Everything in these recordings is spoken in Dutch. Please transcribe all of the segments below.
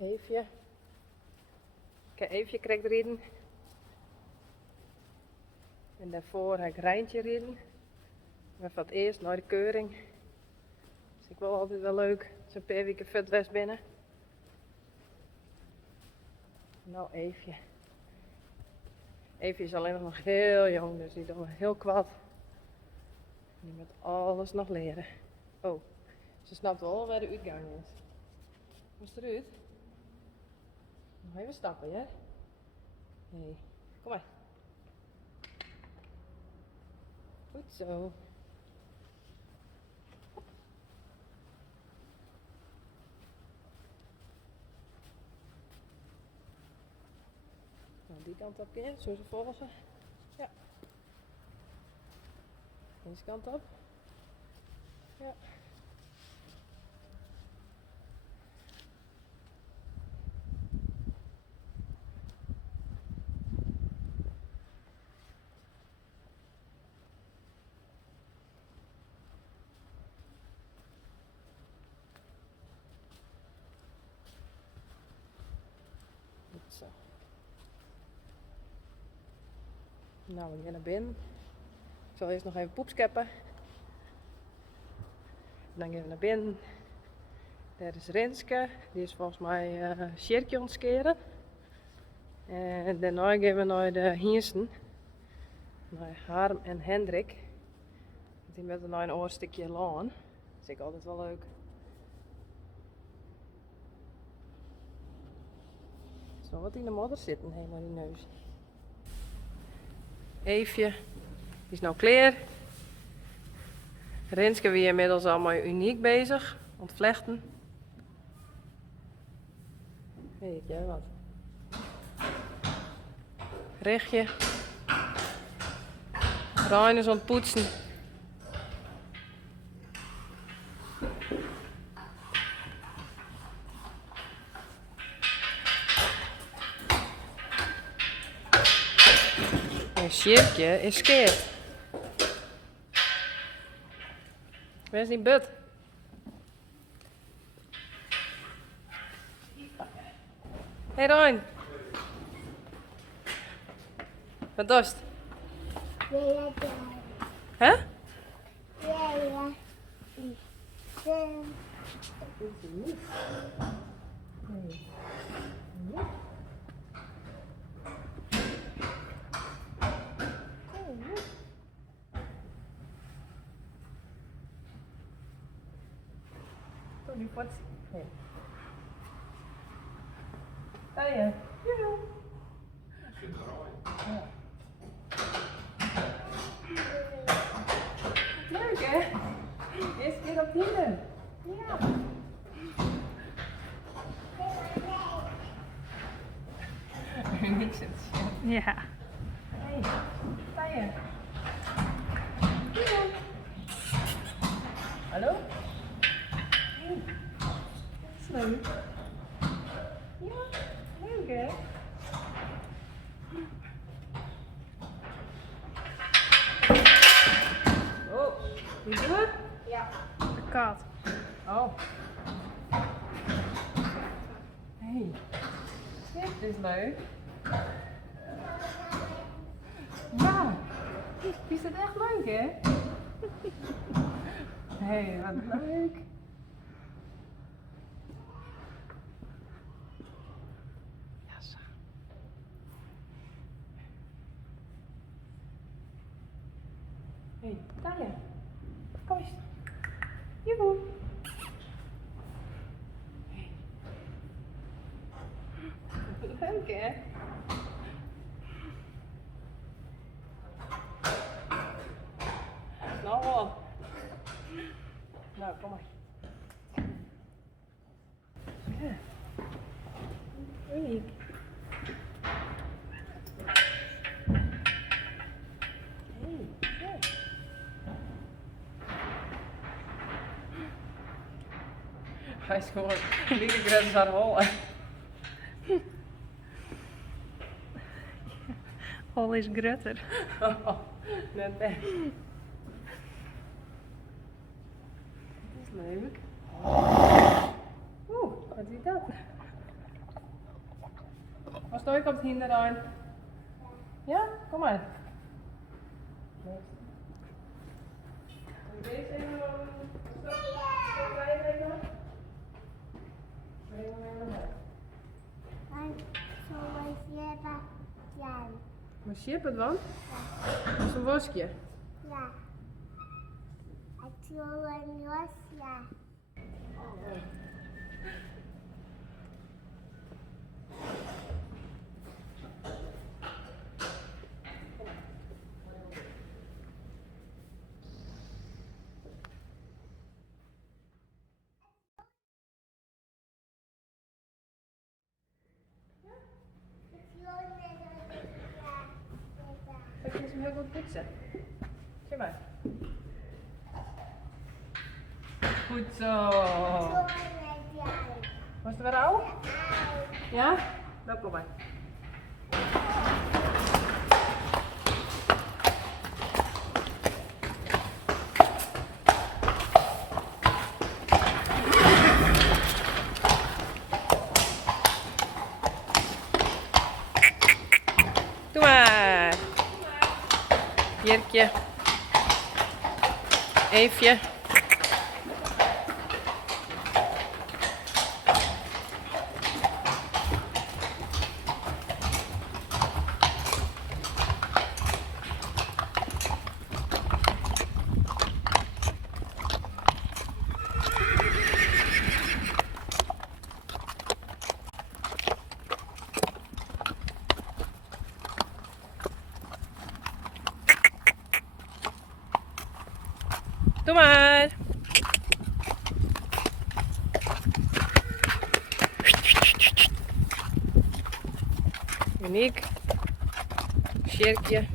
Eefje. Ik Eefje krijg rijden. En daarvoor heb ik Rijntje rijden. Maar voor het eerst naar de keuring. Dus ik wel altijd wel leuk. Zo'n paar weken vet west binnen. Nou Eefje. Eefje is alleen nog heel jong, dus die doet heel kwaad. Die moet alles nog leren. Oh, ze snapt wel waar de uitgang is. Moest eruit? Nog even stappen, ja? Nee, kom maar. Goed zo. Nou, die kant op keer, zo ze volgen. Ja. Deze kant op. Ja. Goed zo. Nou, we gaan naar binnen. Ik zal eerst nog even poep scheppen. Dan gaan we naar binnen. Daar is Renske. Die is volgens mij cirkje ontskeren. En daarna gaan we naar de Hiersen. Naar Harm en Hendrik. Die met een een oorstukje laan. Dat vind ik altijd wel leuk. Er is nog wat in de modder zitten, helemaal die neus. Eefje, die is nou klaar. Renske weer inmiddels allemaal uniek bezig. Ontvlechten. Weet jij wat? Rechtje. Rijn is aan het poetsen. En Sjirkje is skeerd. Waar is die but? Hey Rijn. Wat dorst? Hè? Ja. Kom die pot. Nee. Ah ja. Ja. Leuk hè? Eerste keer op hier. Ja. Niks in het shit. Ja. Hey, sta je? Hallo? Hey. Dat is leuk. Ja, leuk hè? Oh, wie is het? Ja. De kat. Oh. Hey, dit is leuk. Ja, is het echt leuk hè? Hey, wat leuk. Ja, zo. Hey, Tanja. Kom eens. Joehoe. Hey. Leuk hè? Nou wat. Nou, kom maar. Ja. Hey. Hey, ja. Hij is gewoon lieve grens aan hollen. Hol is grutter. Net weg. Dat is leuk. Oeh, wat is dat? Stoik op het hinderrein. Ja, kom maar. En zo is je dat jij. Maar ship het want? Dat is een woskje. Ja. Het is wel een los, ja. Dat is hem heel goed poetsen. Zie maar. Goed zo. Was het weer oud? Ja? Nou, kom maar. Doe maar. Jirkje. Eefje. Doe maar. Uniek. Sjerkje.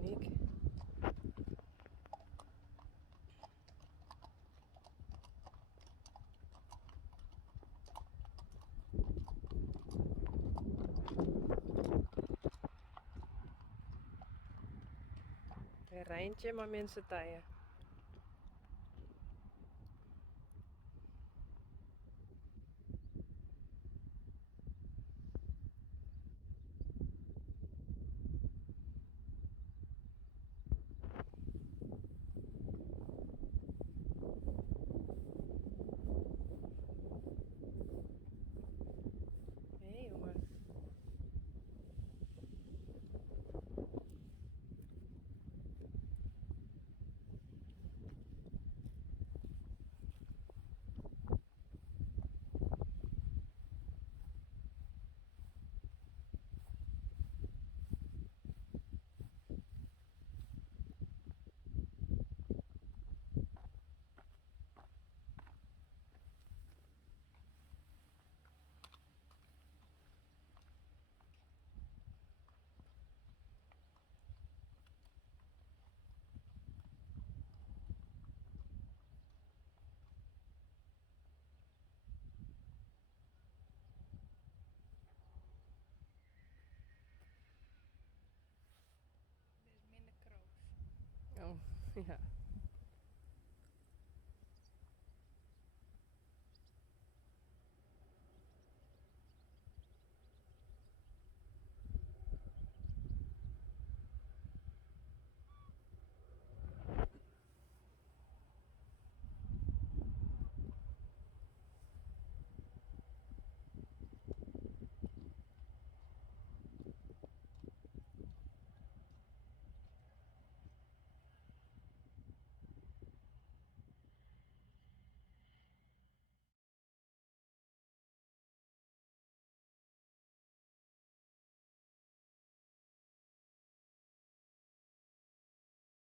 Uniek. Een Rijntje, maar mensen tijden. Hé jongen. Ja.